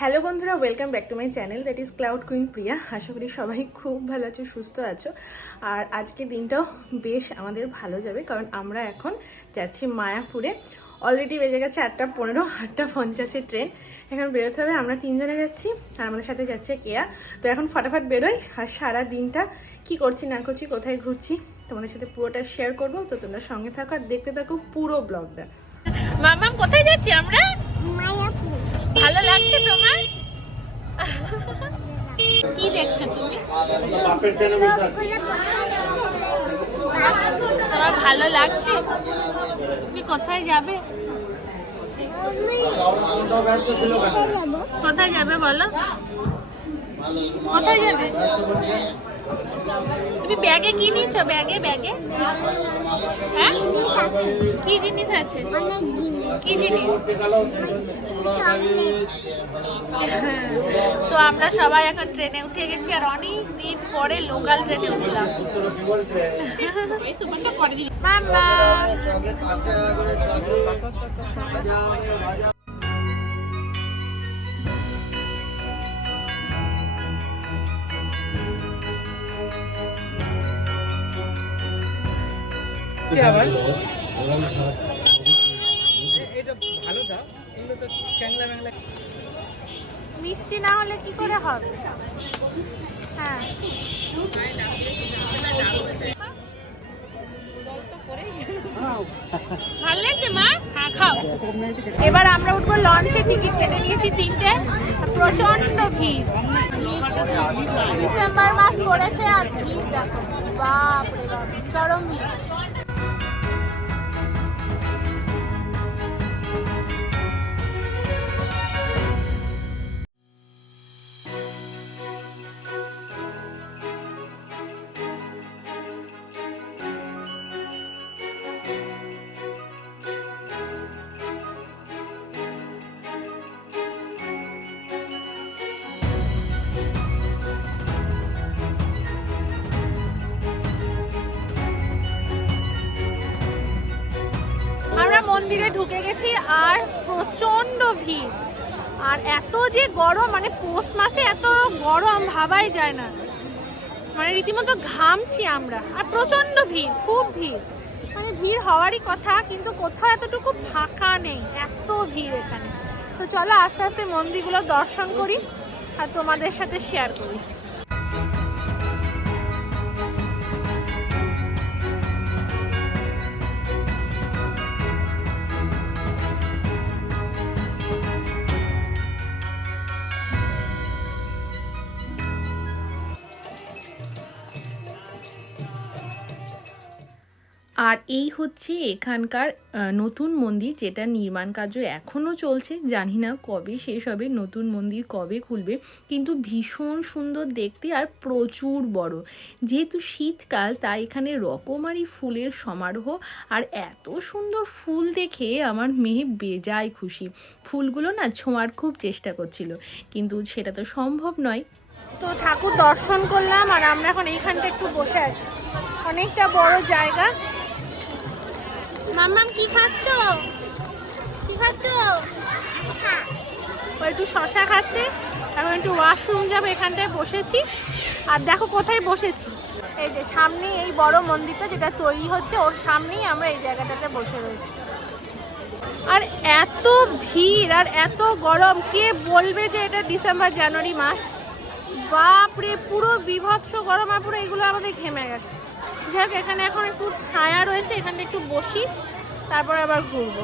Hello বন্ধুরা welcome back to my channel that is cloud queen Priya আশা করি সবাই খুব ভালো আছো সুস্থ আছো। আর আজকে দিনটাও বেশ আমাদের ভালো যাবে কারণ আমরা এখন যাচ্ছি মায়াপুরে। অলরেডি বেজে গেছে আটটা পনেরো আটটা পঞ্চাশের ট্রেন। এখন বেরোতে হবে আমরা তিনজনে যাচ্ছি আর আমাদের সাথে যাচ্ছে কেয়া। তো এখন ফটাফট বেরোই আর সারা দিনটা কি করছি না করছি কোথায় ঘুরছি তোমাদের সাথে পুরোটা শেয়ার করব। তো তোমরা সঙ্গে থাকো আর দেখতে থাকো পুরো ব্লগটা মামাম কোথায় যাচ্ছি আমরা? মায়াপুর। ভালো লাগছে তোমার? কি দেখছ তুমি? তোমার ভালো লাগছে? তুমি কোথায় যাবে? কোথায় যাবে বলো? কোথায় যাবে? তুমি ব্যাগে কি নিয়েছো? ব্যাগে ব্যাগে? হ্যাঁ? কি জিনিস আছে? অনেক জিনিস। কি জিনিস? তো আমরা সবাই এখন ট্রেনে উঠে গেছি আর অনেক দিন পরে লোকাল ট্রেনে উঠলাম। মামা আবার? মিষ্টি না হলে কি করে হবে? হ্যাঁ। হ্যাঁ এবার আমরা উঠবো লঞ্চে টিকিট কেটে নিয়েছি তিনটে। প্রচণ্ড ভিড়। ডিসেম্বর মাস পড়েছে আর ভিড় দেখো। বাপ, চরম ভিড়। মন্দিরে ঢুকে গেছি আর প্রচণ্ড ভিড়। আর এত যে গরম মানে পৌষ মাসে এত গরম ভাবাই যায় না। মানে রীতিমতো ঘামছি আমরা। আর প্রচণ্ড ভিড়, খুব ভিড়। মানে ভিড় হওয়ারই কথা, কিন্তু কোথাও এতটুকু ফাঁকা নেই, এত ভিড় এখানে। তো চলো আস্তে আস্তে মন্দিরগুলো দর্শন করি আর তোমাদের সাথে শেয়ার করি। আর এই হচ্ছে এখানকার নতুন মন্দির যেটা নির্মাণ কার্য এখনও চলছে। জানি না কবে শেষ হবে, নতুন মন্দির কবে খুলবে। কিন্তু ভীষণ সুন্দর দেখতে আর প্রচুর বড়। যেহেতু শীতকাল, তাই এখানে রকমারি ফুলের সমারোহ আর এত সুন্দর ফুল দেখে আমার মেয়ে বেজায় খুশি। ফুলগুলো না ছোঁয়ার খুব চেষ্টা করছিল, কিন্তু সেটা তো সম্ভব নয়। তো ঠাকুর দর্শন করলাম আর আমরা এখন এইখানটা একটু বসে আছি। অনেকটা বড় জায়গা। মাম্মাম, কি খাচ্ছ? কি খাচ্ছ? একটু শশা খাচ্ছে। এখন একটু ওয়াশরুম যাব, এখানটায় বসেছি। আর দেখো কোথায় বসেছি। এই যে সামনে এই বড় মন্দিরটা যেটা তৈরি হচ্ছে, ওর সামনেই আমরা এই জায়গাটাতে বসে রয়েছি। আর এত ভিড় আর এত গরম, কে বলবে যে এটা ডিসেম্বর, জানুয়ারি মাস? বাপরে, পুরো বিভৎস গরম আর পুরো এগুলো আমাদের ঘেমে গেছে। যাই হোক এখানে এখন একটু ছায়া রয়েছে এখানে একটু বসি তারপর আবার ঘুরবো।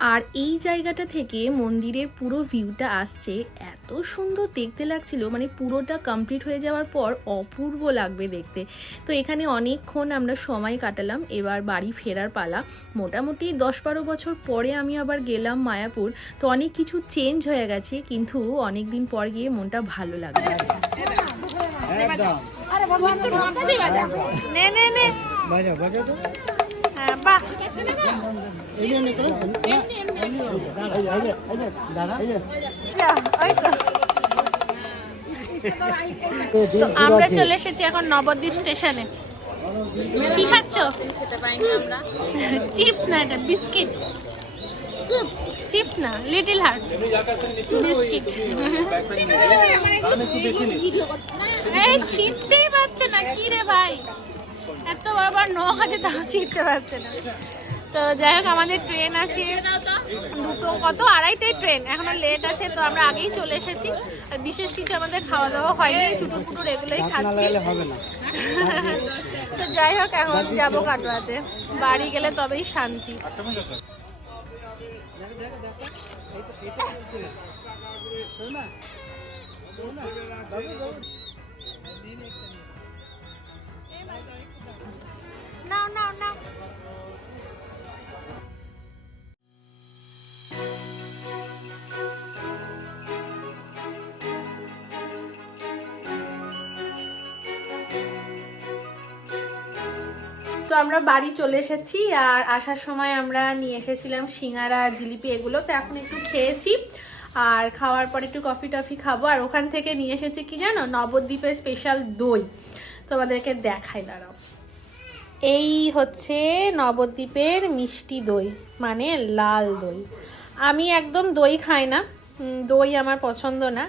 আর এই জায়গাটা থেকে মন্দিরের পুরো ভিউটা আসছে। এত সুন্দর দেখতে লাগছিল মানে পুরোটা কমপ্লিট হয়ে যাওয়ার পর অপূর্ব লাগবে দেখতে। তো এখানে অনেকক্ষণ আমরা সময় কাটালাম এবার বাড়ি ফেরার পালা। মোটামুটি দশ বারো বছর পরে আমি আবার গেলাম মায়াপুর। তো অনেক কিছু চেঞ্জ হয়ে গেছে কিন্তু অনেক দিন পর গিয়ে মনটা ভালো লাগবে নে নে নে। বাজাও বাজাও তো। আমরা চলে এসেছি এখন নবদ্বীপ স্টেশনে। কি খাচ্ছ? চিপস না এটা, বিস্কিট। চিপস না, লিটল হার্ট। বিস্কিট। এই, ছিটতেই পারছে না, কি রে ভাই? এত বারবার নখ আছে তাও চিনতে পারছে না। তো যাই হোক আমাদের ট্রেন আছে। দুটো কত? আড়াইটাই ট্রেন এখনও লেট আছে তো আমরা আগেই চলে এসেছি। আর বিশেষ কিছু আমাদের খাওয়া দাওয়া হয়নি চুটু পুটুর এগুলোই খাচ্ছি। তো যাই হোক এখন যাব কাটোয়াতে। বাড়ি গেলে তবেই শান্তি। আমরা বাড়ি চলে এসেছি আর আসার সময় আমরা নিয়ে এসেছিলাম সিঙ্গারা, জিলিপি এগুলো। তো এখন একটু খেয়েছি আর খাওয়ার পর একটু কফি টফি খাব। আর ওখান থেকে নিয়ে এসেছি কি জানো? নবদ্বীপের স্পেশাল দই। তোমাদেরকে দেখাই, দাঁড়াও। এই হচ্ছে নবদ্বীপের মিষ্টি দই মানে লাল দই। আমি একদম দই খাই না দই আমার পছন্দ না।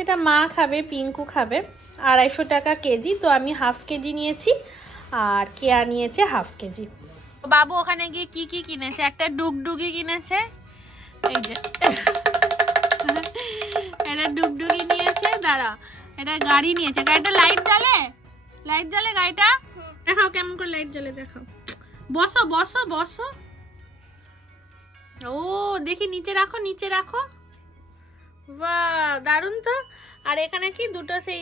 এটা মা খাবে, পিঙ্কু খাবে। আড়াইশো টাকা কেজি, তো আমি হাফ কেজি নিয়েছি। আর কেয়া নিয়েছে হাফ কেজি। বাবু, ওখানে গিয়ে কি কি কিনেছে? একটা ডুগডুগি কিনেছে। এই যে। এটা ডুগডুগি নিয়েছে, দাঁড়া। এটা গাড়ি নিয়েছে। গাড়িটা লাইট জ্বলে? লাইট জ্বলে গাড়িটা? দেখাও কেমন করে লাইট জ্বলে, দেখাও। বসো বসো বসো। ও, দেখি, নিচে রাখো নিচে রাখো। বাহ দারুণ তো। আর এখানে কি দুটো সেই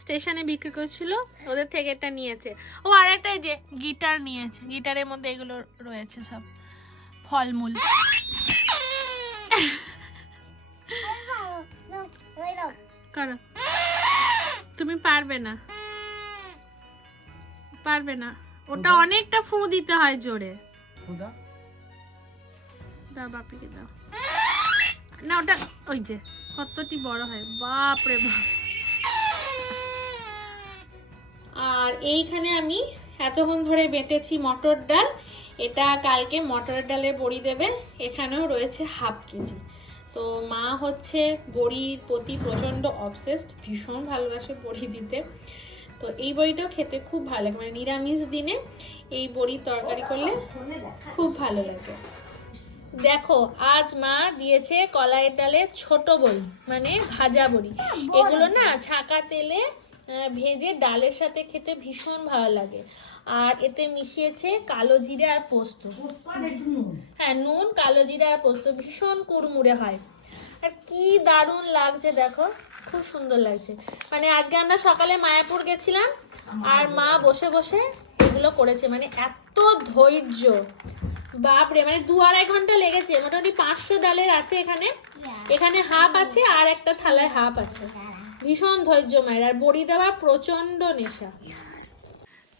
স্টেশনে বিক্রি করছিল ওদের থেকে এটা নিয়েছে। ও আর একটা যে গিটার নিয়েছে গিটারের মধ্যে এগুলো রয়েছে সব ফলমূল। করো। তুমি পারবে না। পারবে না। ওটা অনেকটা ফু দিতে হয় জোরে। দাও বাপিকে দাও। না ওটা ওই যে। কতটি বড় হয়? বাপ রে বাপ। আর এইখানে আমি এতক্ষণ ধরে বেটেছি মটর ডাল। এটা কালকে মটর ডালে বড়ি দেবে। এখানেও রয়েছে হাফ কেজি। তো মা হচ্ছে বড়ির প্রতি প্রচণ্ড অবসেসড ভীষণ ভালোবাসে বড়ি দিতে। তো এই বড়িটাও খেতে খুব ভালো লাগে। মানে নিরামিষ দিনে এই বড়ির তরকারি করলে খুব ভালো লাগে। দেখো আজ মা দিয়েছে কলাইয়ের ডালের ছোট বড়ি মানে ভাজা বড়ি। এগুলো না ছাকা তেলে ভেজে ডালের সাথে খেতে ভীষণ ভালো লাগে। আর এতে মিশিয়েছে কালো জিরে আর পোস্ত। হ্যাঁ নুন কালো জিরে আর পোস্ত ভীষণ কুড়মুড়ে হয়। আর কি দারুণ লাগছে দেখো খুব সুন্দর লাগছে। মানে আজকে আমরা সকালে মায়াপুর গেছিলাম আর মা বসে বসে এগুলো করেছে। মানে এত ধৈর্য বাপরে মানে দু আড়াই ঘণ্টা লেগেছে মোটামুটি পাঁচশো ডালের আছে এখানে। এখানে হাফ আছে আর একটা থালায় হাফ আছে। ভীষণ ধৈর্য মায়ের আর বড়ি দেওয়া প্রচণ্ড নেশা।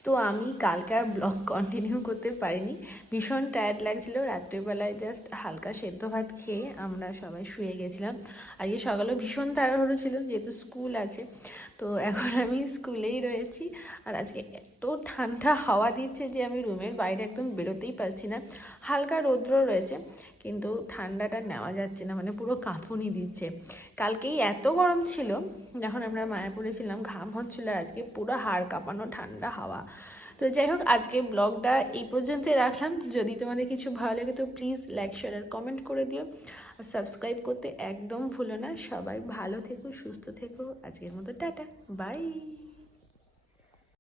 তো আমি কালকে আর ব্লগ কন্টিনিউ করতে পারিনি। ভীষণ টায়ার্ড লাগছিল। রাত্রেবেলায় জাস্ট হালকা সেদ্ধ ভাত খেয়ে আমরা সবাই শুয়ে গেছিলাম। আজকে সকালে ভীষণ তাড়াহুড়ো ছিল, যেহেতু স্কুল আছে। তো এখন আমি স্কুলেই রয়েছি। আর আজকে এত ঠান্ডা হাওয়া দিচ্ছে যে আমি রুমের বাইরে একদম বেরোতেই পারছি না। হালকা রৌদ্র রয়েছে। কিন্তু ঠান্ডাটা নেওয়া যাচ্ছে না মানে পুরো কাঁপুনি দিচ্ছে। কালকেই এত গরম ছিল, যখন আমরা মায়াপুরে ছিলাম, ঘাম হচ্ছিল আজকে পুরো হাড় কাঁপানো, ঠান্ডা হাওয়া। তো যাই হোক আজকে ব্লগটা এই পর্যন্তই রাখলাম। যদি তোমাদের কিছু ভালো লাগে তো প্লিজ লাইক শেয়ার আর কমেন্ট করে দিও। আর সাবস্ক্রাইব করতে একদম ভুলো না। সবাই ভালো থেকো, সুস্থ থেকো। আজকের মতো টাটা। বাই